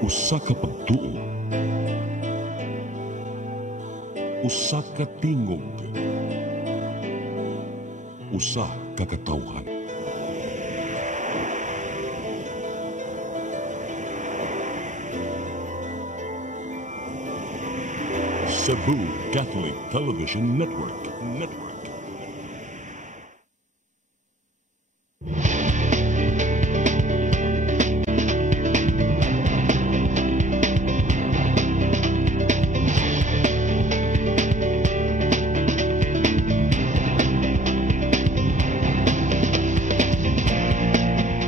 Usa ka pagtuo, usa ka tingog, usa ka katawhan. Cebu Catholic Television Network.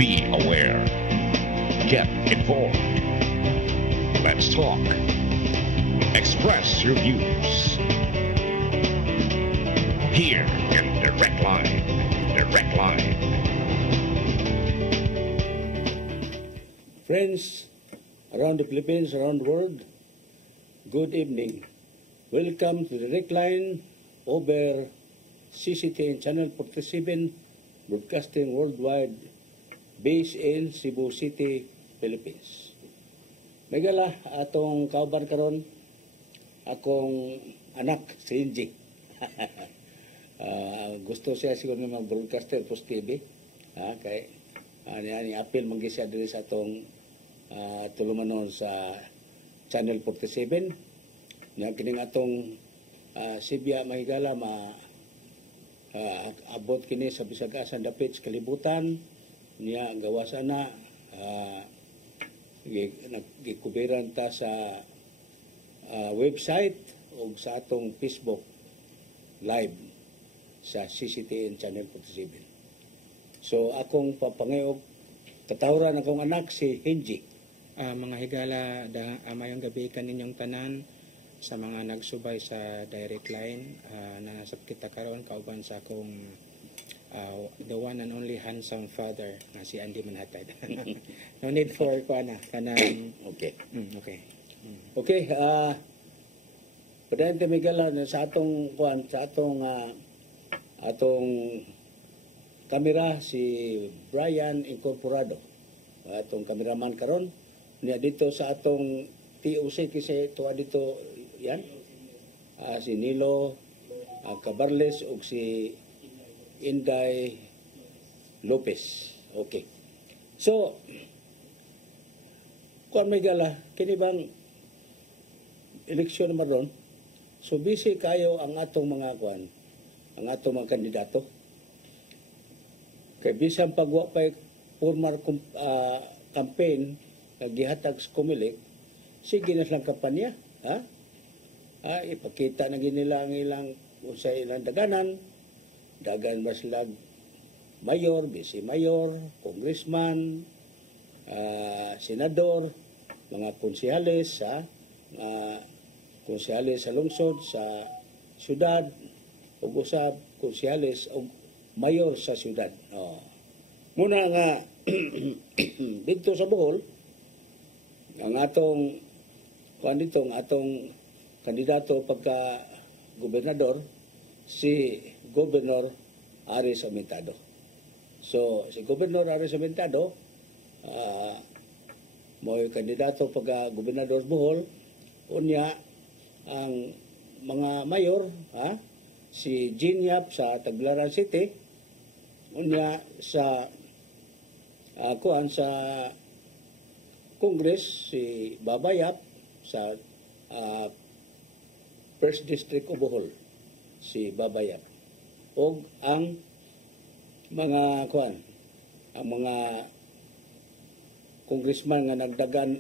Be aware. Get informed. Let's talk. Express your views. Here in Direct Line. Direct Line. Friends around the Philippines, around the world, good evening. Welcome to Direct Line over CCTN Channel 47, broadcasting worldwide, based in Cebu City, Philippines. Megala, atong kauban karon akong anak, si Inji. Gusto siya siguro ng broadcaster post TV. Kay ani apil manggisya diri sa atong tulumanon sa Channel 47. Na kining atong Sibya Mahigala abot kini sa bisag asan dapit sa kalibutan niya gawas ana nagikubiran ta sa website o sa atong Facebook live sa CCTN Channel 47. So akong papangayog katawran akong anak si Hinji. Mga higala, mayong gabi kaninyong tanan sa mga nagsubay sa Direct Line na nasab kita karon kauban sa akong the one and only handsome father nga si Andy Manhattan. No need for kanang Okay. Okay. Okay, Presidente Miguel, sa atong atong kamera si Brian Incorporado, atong kameraman karon niya dito sa atong TOC kasi tuwa dito yan si Nilo Cabarles ug si Inday Lopez. Okay. So kuan may gala kini bang eleksyon maron? So busy kayo ang atong mga kuan, ang atong mga kandidato. Kay bisan pagwa pa formal campaign gihatag sa Comelec, sige na lang kampanya, ipakita na nila ang ilang unsay ilang daganan, dagan mas lag mayor, vice mayor, congressman, senador, mga konsehales, konsehales sa lungsod, sa syudad, ug usab konsehales o mayor sa syudad. Muna nga dito sa Bohol, ang atong kandidato pagka gobernador si Governor Aris Amentado. So si Governor Aris Amentado mo'y kandidato pagka gobernador Bohol. Unya ang mga mayor si Jean Yap sa Tagbilaran City, unya sa sa Congress si Babayap sa First District of Bohol si Babayap, o ang mga ang mga congressman nga nagdagan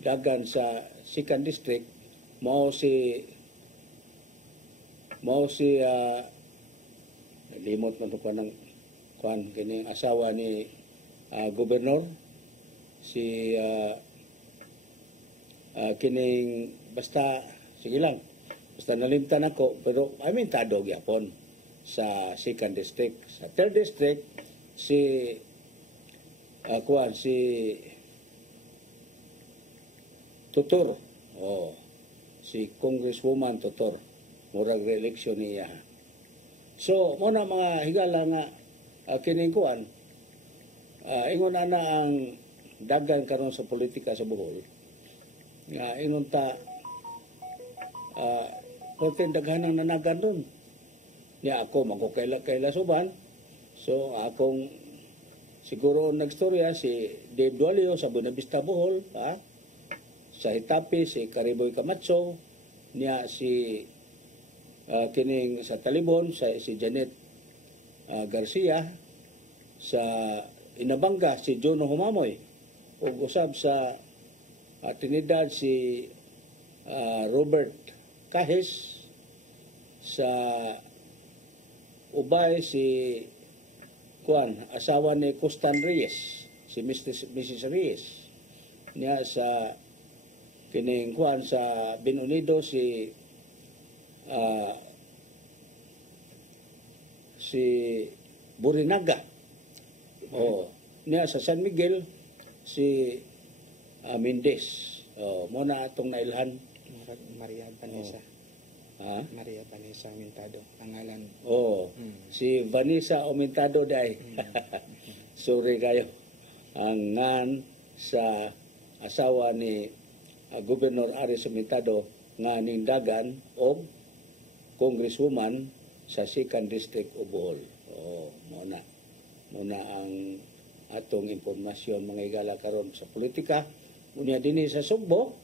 dagan sa Second District mao si limot man ko ng kining asawa ni gobernador si kining basta sige lang basta nalimtan ako pero amentado gyapon sa Second District. Sa Third District si si Tutor, si Congresswoman Tutor, murag re-election niya. So mo na mga higala nga kining ingon ana ang dagan karon sa politika sa Bohol nga ingon ta konten daghanang nanagan ron niya ako magkakaila suban so akong siguro nagstorya si Dave Dualio sa Buenavista Bohol sa Hitapi si Kariboy Camacho niya si kining sa Talibon si Janet Garcia sa Inabanga si Jono Humamoy ug usab sa Trinidad si Robert Kahis sa Ubay si asawa ni Costan Reyes si Mrs. Reyes niya sa kining sa Binunido si Burinaga niya sa San Miguel si Mendez muna atong nailhan Maria Vanessa. Maria Vanessa Aumentado ang ngalan. Si Vanessa Aumentado day. Sorry kayo. Ang ngan sa asawa ni Governor Aris Aumentado nga nindagan og congresswoman sa 2nd District of Bohol. Muna ang atong impormasyon mga igala karon sa politika. Unya dinhi sa Sugbo,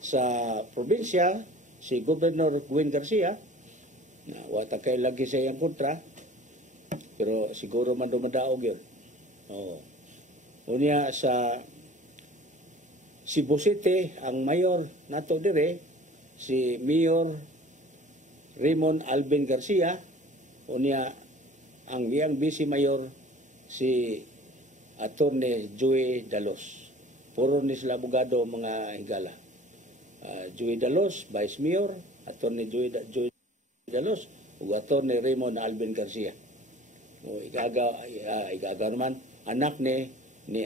sa probinsya si Governor Gwen Garcia na wata kay lagi sa iyang kontra pero siguro man dumadaog yun. Unya sa Cebu City ang mayor nato dire si Mayor Raymond Alvin Garcia unya ang iyang vice mayor si Attorney Joey Dalos. Puro ni sila abogado mga higala. Joey Dalos, Vice Mayor, Attorney Joey Dalos, ug Attorney Raymond Alvin Garcia. Igagaw naman, anak ni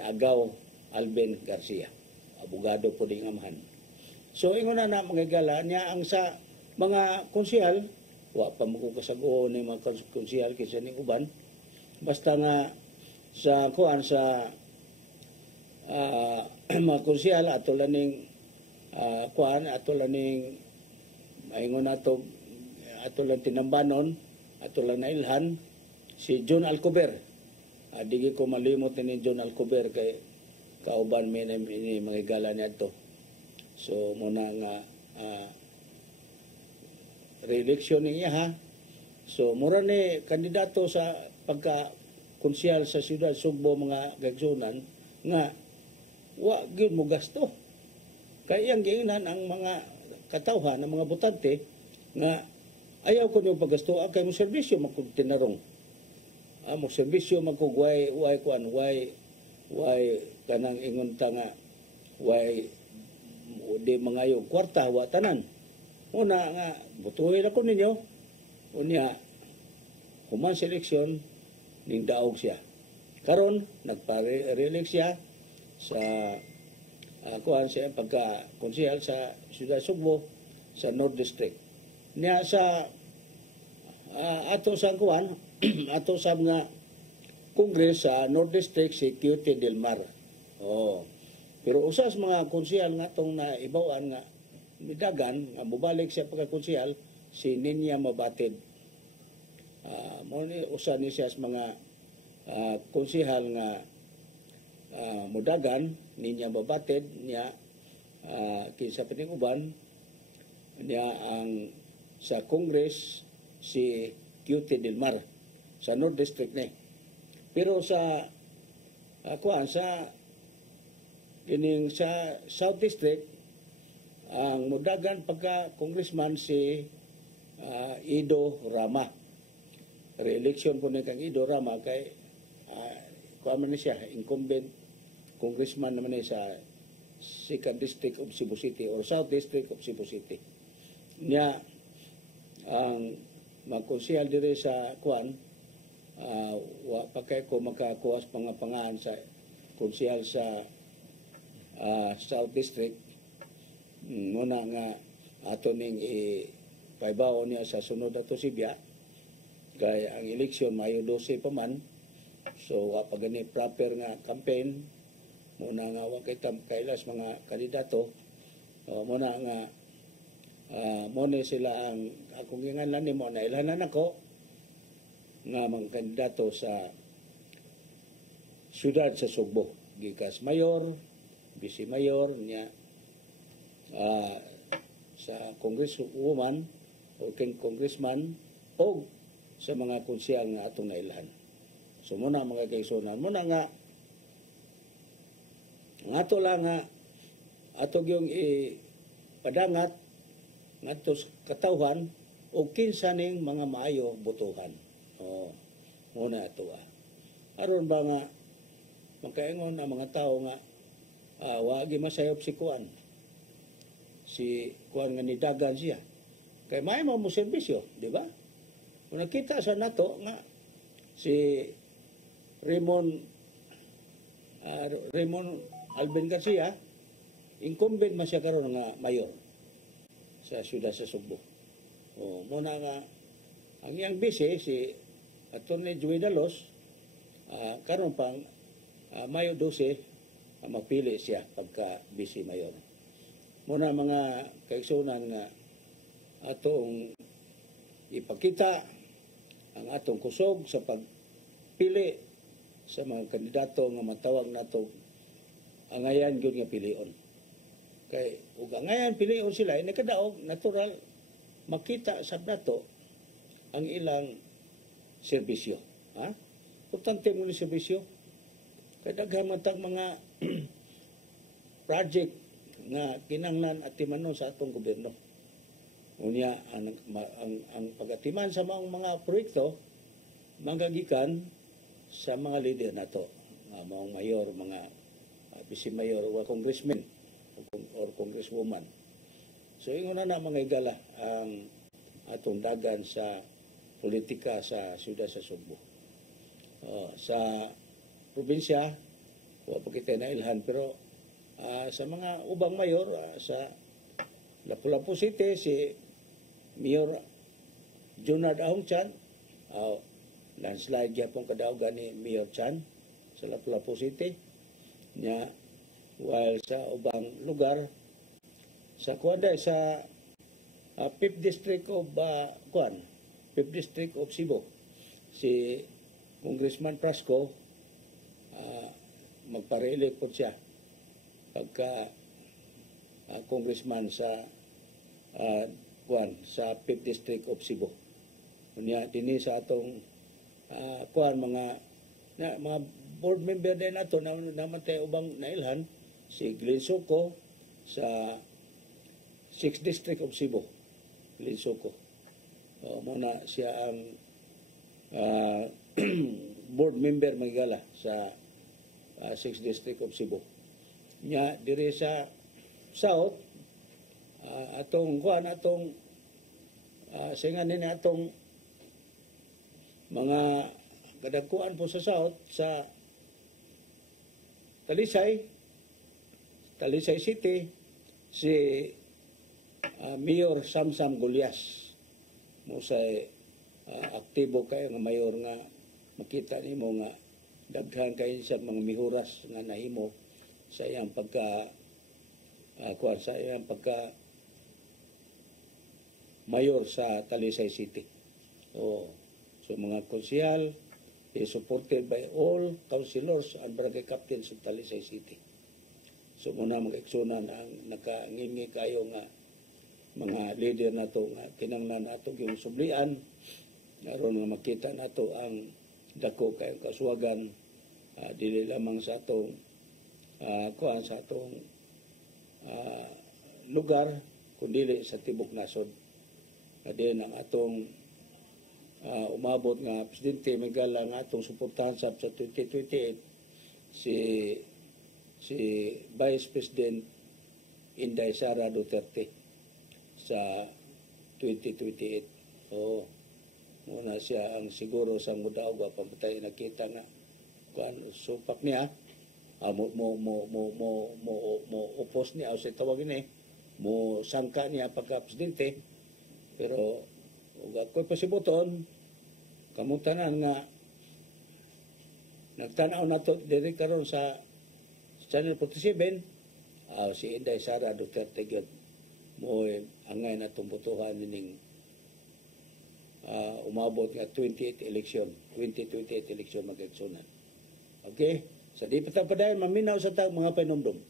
Agaw Alvin Garcia. Abogado po ding amahan. So, ingon na mga higala, niya ang sa mga konsihal, wa pa magkukasag-o ni mga konsihal kaysa ni uban, basta nga sa mga konsihal ato laning ato laning maingon nato ato lang tinambanon ato lang nailhan si John Alcober. Digi ko malimot ni John Alcober kay kauban mi ni mga higala niadto. So muna nga re-election niya so mura ni kandidato sa pagka konsihal sa siyudad Sugbo mga gagsunan nga wa gyud mo gasto kay iyang giingnan ang mga katawhan ng mga botante nga ayaw ko niyo paggasto kay mo serbisyo magtinarong mo serbisyo magkugway way kanang ingon ta nga way di mangayo kwarta wa tanan una nga butuhin ako ninyo unya human seleksyon ning daog siya karon nagpa-re-elect siya sa siya pagka konsehal sa Siyudad Sugbo sa North District niya sa ato sa ato sa mga Congress sa North District si QT Del Mar pero usas mga konsehal nga tong naibawan nga midagan nga mubalik siya pagka konsehal si Ninya Mabatid mo ni usa ni siya sa mga konsehal nga mudagan ninya Mabatid niya kinsa pining uban niya ang sa Congress si QT Del Mar sa North District ni pero sa sa kining sa South District ang mudagan pagka congressman si Ido Rama. Re-election po na kang Ido Rama kay kuaman na siya incumbent congressman naman sa 2nd District of Cebu City or South District of Cebu City. Niya ang magkonsehal dire sa wa pa kay ko makakuwas pangapangahan sa konsehal sa South District muna nga ato ning paibaw niya sa sunod ato Sibya kay ang eleksyon Mayo 12 pa man so wa pa gani proper nga campaign muna nga wa kay kailas mga kandidato muna nga muna sila ang akong ginganlan nimo na ilhanan ako nga mga kandidato sa syudad sa Sugbo gikas mayor, vice mayor niya sa congresswoman o congressman o sa mga konsyal nga atong nailhan. So muna mga kaigsunan, muna nga ang ato lang nga ato yung padangat ngadto sa katawhan o kinsa ning mga maayo botohan. Muna ato aron ba nga makaingon ang mga tao nga wagi masayop si Kuan. Si Kuan nga nidagan siya. Kay may mo serbisyo, di ba? Kung nakita sa nato nga si Raymond Alvin Garcia, incumbent man siya karon nga mayor sa siyudad sa Sugbo. Muna nga ang iyang bise si Atty. Joey Dalos karon pang Mayo 12 mapili siya pagka vice mayor. Muna mga kaigsunan nga atong ipakita ang atong kusog sa pagpili sa mga kandidato nga matawag nato angayan gyud nga pilion. Kay ug angayan pilion sila nakadaog natural makita sa nato ang ilang serbisyo. Importante mo ni serbisyo. Kay daghan matag mga project nga kinanglan at timanon sa atong gobyerno. Unya ang pagatiman sa mga proyekto manggagikan sa mga leader nato, mga mayor, mga vice mayor o congressman or congresswoman. So ingon na mga igala ang atong dagan sa politika sa siyudad sa Sugbo. Sa probinsya, wa pa kita nailhan, pero sa mga ubang mayor, sa Lapu-Lapu City, si Mayor Junard Ahong Chan, landslide yapong kadaugan ni Mayor Chan sa Lapu-Lapu City, niya, while sa ubang lugar, sa Kuanda, sa 5th District of 5th District of Cebu, si Congressman Prasco, magpare-elect po siya pagka congressman sa sa 5th District of Cebu. Unya dinhi sa atong mga board member din nato naman tayo ubang nailhan si Glenn Soco sa 6th District of Cebu. Glenn Soco. Muna siya ang board member magigala sa 6th District of Cebu. Nya diri sa South atong singan ni atong mga kadagkuan po sa South sa Talisay City si Mayor Samsam Gulyas mo sa aktibo kayo nga mayor nga makita nimo nga daghan kayo sa mga mihuras nga nahimo sa iyang mayor sa Talisay City. So mga konsyal is supported by all councilors and barangay captains of Talisay City. So muna mag-eksunan ang nakangingi kayo nga mga leader nato nga kinanglan nato yung sublian aron nga makita nato ang dako kayong kaswagan dili lamang sa atong sa atong lugar kundi sa tibok nasod. Din ang atong umabot nga presidente Miguel nga atong suportahan sa 2028 si Vice President Inday Sara Duterte sa 2028. Muna siya ang siguro sa mudaog pamatay nakita nga supak niya mo opos niya o sa tawagin mo sangka niya pagka presidente pero ako'y pasibuton kamutanan nga nagtanaw na to diri karon sa Channel 47, si Inday Sara Duterte gyud mo angay na tumbutuhan ning umabot nga 2028 election mag-eksonan. Okay? Sa di patapadayon, maminaw sa tag mga panumdum.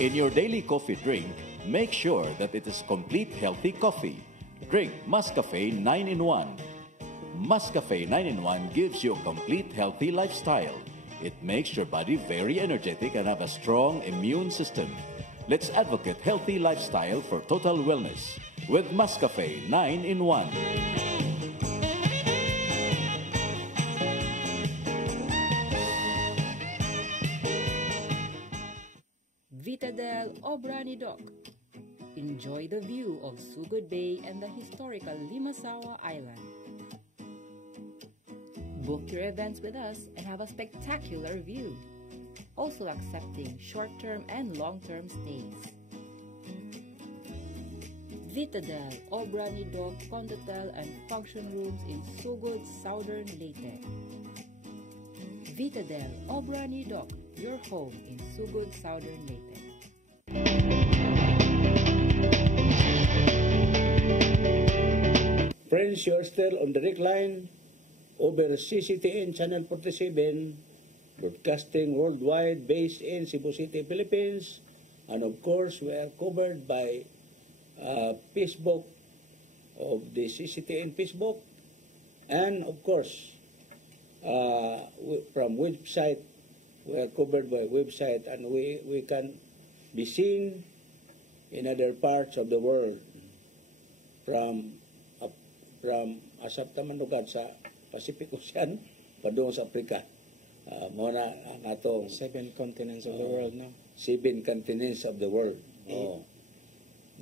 In your daily coffee drink, make sure that it is complete healthy coffee. Drink Mascafe 9-in-1. Mascafe 9-in-1 gives you a complete healthy lifestyle. It makes your body very energetic and have a strong immune system. Let's advocate healthy lifestyle for total wellness with Mascafe 9-in-1. Vitadel Obrani Dock. Enjoy the view of Sugod Bay and the historical Limasawa Island. Book your events with us and have a spectacular view. Also accepting short-term and long-term stays. Vitadel Obrani Dock Condotel and function rooms in Sugod, Southern Leyte. Vitadel Obrani Dock, your home in Sugod, Southern Leyte. Friends, you are still on direct line over CCTN Channel 47, broadcasting worldwide based in Cebu City, Philippines. And of course, we are covered by Facebook of the CCTN Facebook. And of course, from website, we are covered by website, and we can be seen in other parts of the world from asap taman lugar sa Pacific Ocean padung sa Africa. Muna ang atong 7 continents of the world, no? 7 continents of the world. Oh.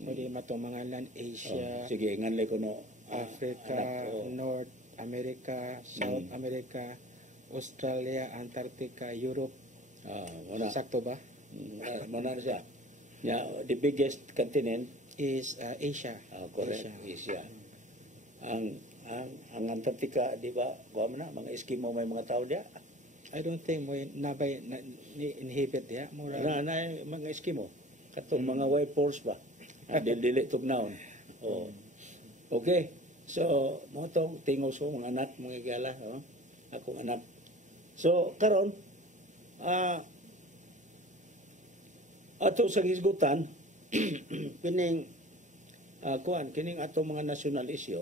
Pwede matumangalan Asia, Sige, nganlay ko no. Africa, North America, South America, Australia, Antarctica, Europe. Muna. Sakto ba? Muna na siya. The biggest continent Is Asia. correct, Asia. Ang Antarctica, di ba? Kuha mo na, mga Eskimo may mga tao diya. I don't think mo inhibit ya mura. Mga Eskimo. Katong mga white force ba? Dili tugnaon. Oh. Okay. So, mo to tingos ko mga anak, mga igala, akong anak. So, karon ato sa hisgutan kining kining ato mga national issue.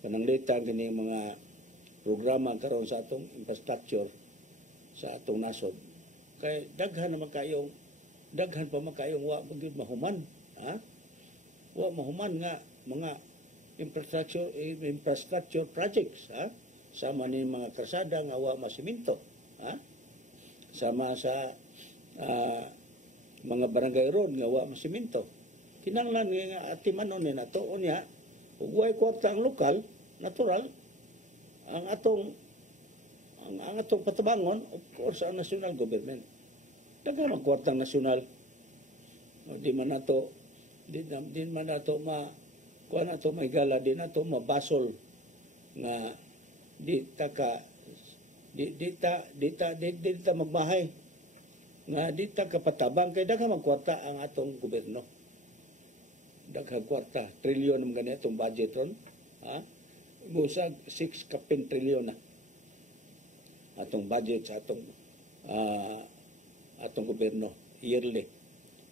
Pananglita kining mga programa karon sa atong infrastructure sa atong nasod. Kay daghan pa makayong wa gyud mahuman, ha? Wa mahuman nga mga infrastructure projects, ha? Sama ni mga kalsada nga wa masiminto, ha? Sama sa mga barangay road nga wa masiminto. Kinahanglan nga atimanon ni nato unya ug way kwarta ang lokal, natural ang atong patabangon, of course ang national government. Daghan ang kwartang nasyonal. Di man nato kuha nato may gala, di nato mabasol nga di ta magmahay nga di ta kapatabang kay daghang magkwarta ang atong gobyerno. Daghang kwarta, trilyon ang ganitong budget ron, ha? Musag 6 kapin trilyon na atong budget sa atong gobyerno yearly.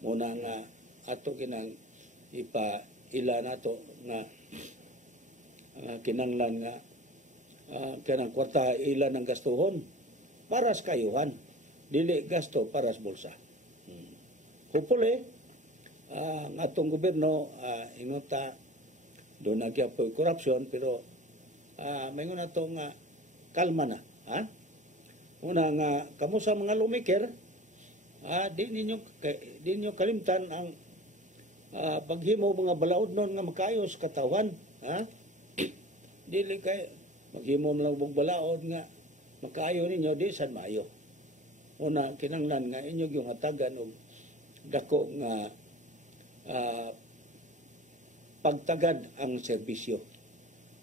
Muna nga ato kinang ipaila nato nga kinanglan nga kanang kwarta ila ng gastuhon para sa kayuhan, dili gasto para sa bulsa. Hopefully ang atong gobyerno ingon ta do nagyapoy corruption, pero maingon nato nga kalma na, ha? Una nga kamo sa mga lumiker, di ninyo kalimtan ang paghimo mga balaod nun nga makayos katawan, ha? Dili kay maghimo lang og balaod nga makayo ninyo di sad maayo. Una kinahanglan nga inyo yung hatagan og dako nga pagtagad ang serbisyo.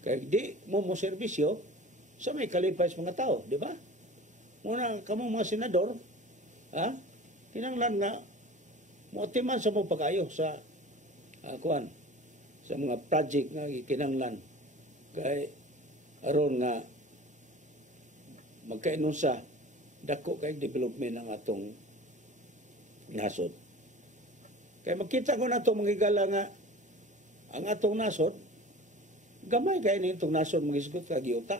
Kaya di mo serbisyo sa may kalipay sa mga tao, di ba? Muna kamo mga senador, kinanglan nga motiman sa mo pag-ayo sa kuan sa mga project nga kinanglan kay aron nga magkainon sa dako kay development ng atong nasod. Kaya makita ko na ito mga higala nga ang atong nasod gamay kay ni itong nasod magisgot kag yuta.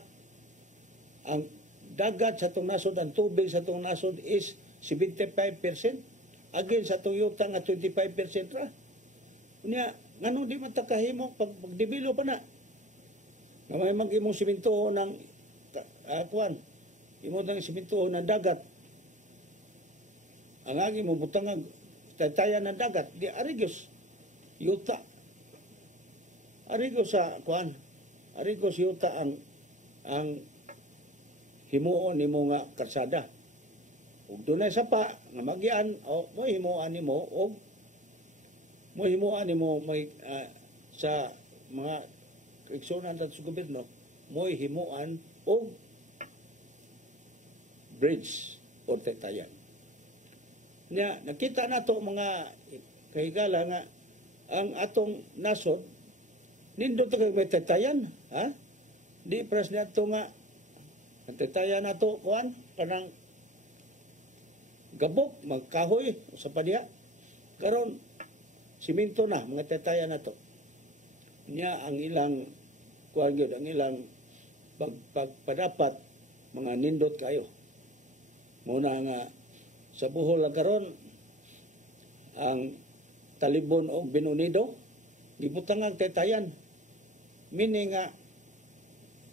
Ang dagat sa itong nasod, ang tubig sa itong nasod is 75%. Again sa itong yuta nga 25% ra. Unya, ngano di man takahimo pag-develop pa na. Gamay mag-imong siminto ng kuan. Imo nang siminto ng dagat. Ang agi mo butang tatayan ng dagat, di arigos yuta. Arigo sa kuan, arigo sa yuta ang himuon nimo nga karsada. Ug dunay sapa nga magian o mo himuan nimo og mo himuan nimo may sa mga eksonan sa gobyerno mo himuan og bridge o tetayan. Nya nakita nato mga kahigala nga ang atong nasod nindot kay may tetayan, di pras nato nga ang tetayan nato kuan kanang gabok magkahoy sa padya karon siminto na mga tetayan nato. Nya ang ilang kuan gyud ang ilang pagpadapat mga nindot kayo. Muna nga sa Bohol lang karon ang Talibon o Binunido gibutang ang tetayan. Meaning nga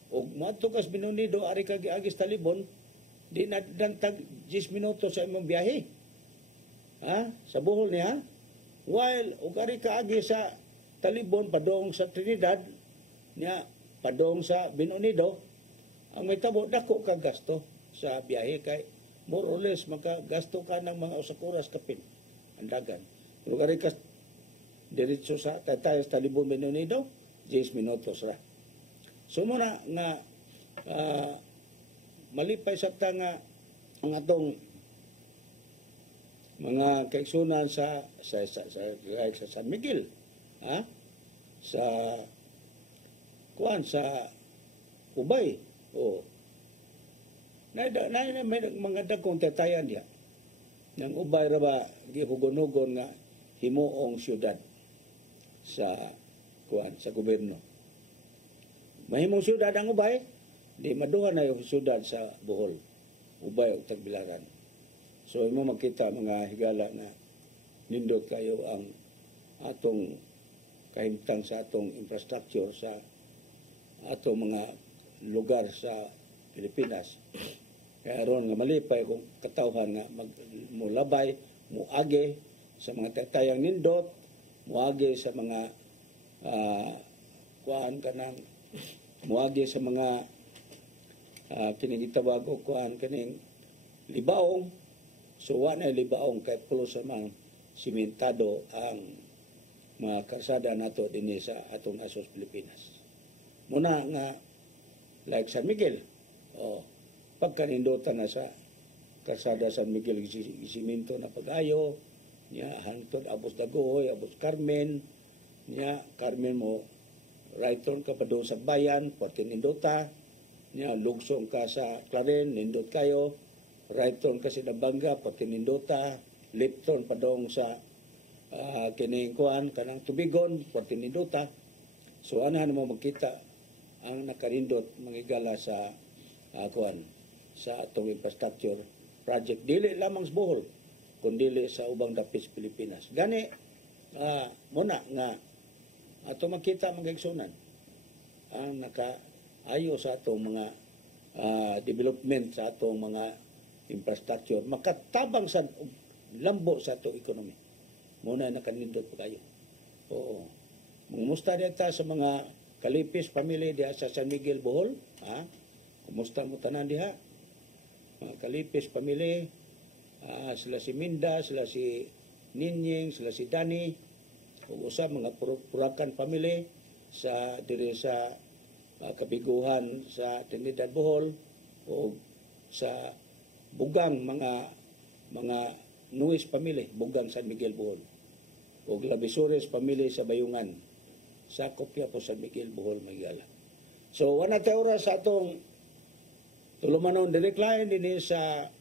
og moadto kas Binunido ari ka giagis Talibon di na dantag 10 minutos sa imong biyahe. Sa Bohol niya. While og ari ka agi sa Talibon padong sa Trinidad niya padong sa Binunido ang may tabo dako ka gasto sa biyahe kay more or less makagasto ka ng mga usak oras kapin ang dagan. Pero ari ka diretso sa Taytay sa Talibon Binunido 10 minutos ra. So muna nga malipay sa nga ang atong mga kaigsunan sa San Miguel, sa kuan sa Ubay may mga dagkong tetayan diya ng Ubay ra ba gihugon-hugon nga himuong syudad sa kuan sa gobyerno. Mahimong syudad ang Ubay, di maduha na yung syudad sa Bohol, Ubay ug Tagbilaran. So imo makita mga higala na nindot kayo ang atong kahimtang sa atong infrastructure sa atong mga lugar sa Pilipinas. Kaya ron nga malipay kung katawhan nga mulabay, muage sa mga taytayang nindot, muage sa mga kuan kanang muagi sa mga kining gitawag og kuan kaning libaong. So wa na libaong kay pulo sa mga simentado ang mga karsada nato dinhi sa atong nasos Pilipinas. Muna nga like San Miguel. Pagkanindutan na sa karsada San Miguel siminto na pag-ayo niya hantod Abos Dagohoy, Abos Carmen, niya Carmen mo right turn ka pa doon sa bayan, pwede nindota, niya lugsong ka sa Claren, nindot kayo, right turn ka sa Dabanga, pwede nindota, left turn pa doon sa kining kuan, kanang Tubigon, pwede nindota. So anahan mo magkita ang nakarindot mangigala sa kuan, sa atong infrastructure project. Dili lamang sa Bohol, kundi sa ubang dapit sa Pilipinas. Gani, muna nga, ato makita mga igsunan ang nakaayo sa atong mga development sa atong mga infrastructure makatabang sa lambo sa atong ekonomi. Muna nakanindot pa kayo. Oo. Mumusta dito sa mga Kalipis family diha sa San Miguel Bohol, kumusta mo tanan diha? Mga Kalipis family, sila si Minda, sila si Ninying, sila si Dani, ug usa mga Purakan family sa dire sa kabiguhan sa Trinidad Bohol o sa bugang mga Nuis family, bugang San Miguel Bohol o Labisores family sa Bayungan, sakop niya po San Miguel Bohol, Mayala. So wana tayo oras sa atong tulumanon direct line din sa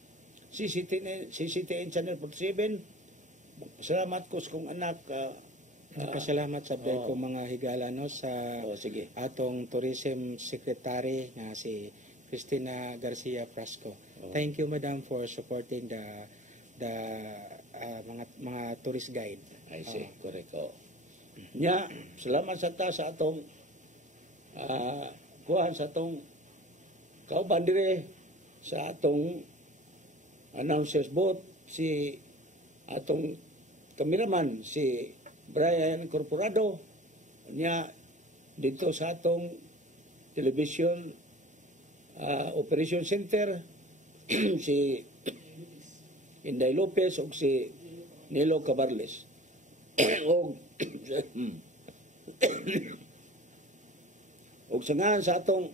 CCTN Channel 47. Salamat ko sa kong anak. Nagpasalamat sa ko mga higala no sa Sige. atong tourism secretary nga si Cristina Garcia Frasco. Thank you madam for supporting the mga tourist guide. I see, correct. Nya, salamat sa ta sa atong kuhan sa atong kauban dire sa atong announcers booth, si atong kameraman si Brian Corporado niya dito sa atong television operation center si Inday Lopez o si Nilo Cabarles og sangahan sa atong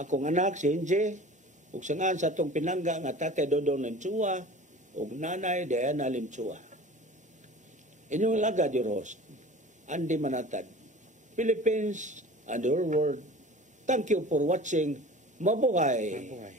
akong anak si Inje ug sangahan sa atong pinangga nga Tate Dodong Limchua ug Nanay Diana Limchua. Inyong lagad your host, Andy Manatad, Philippines and the whole world. Thank you for watching. Mabuhay! Mabuhay.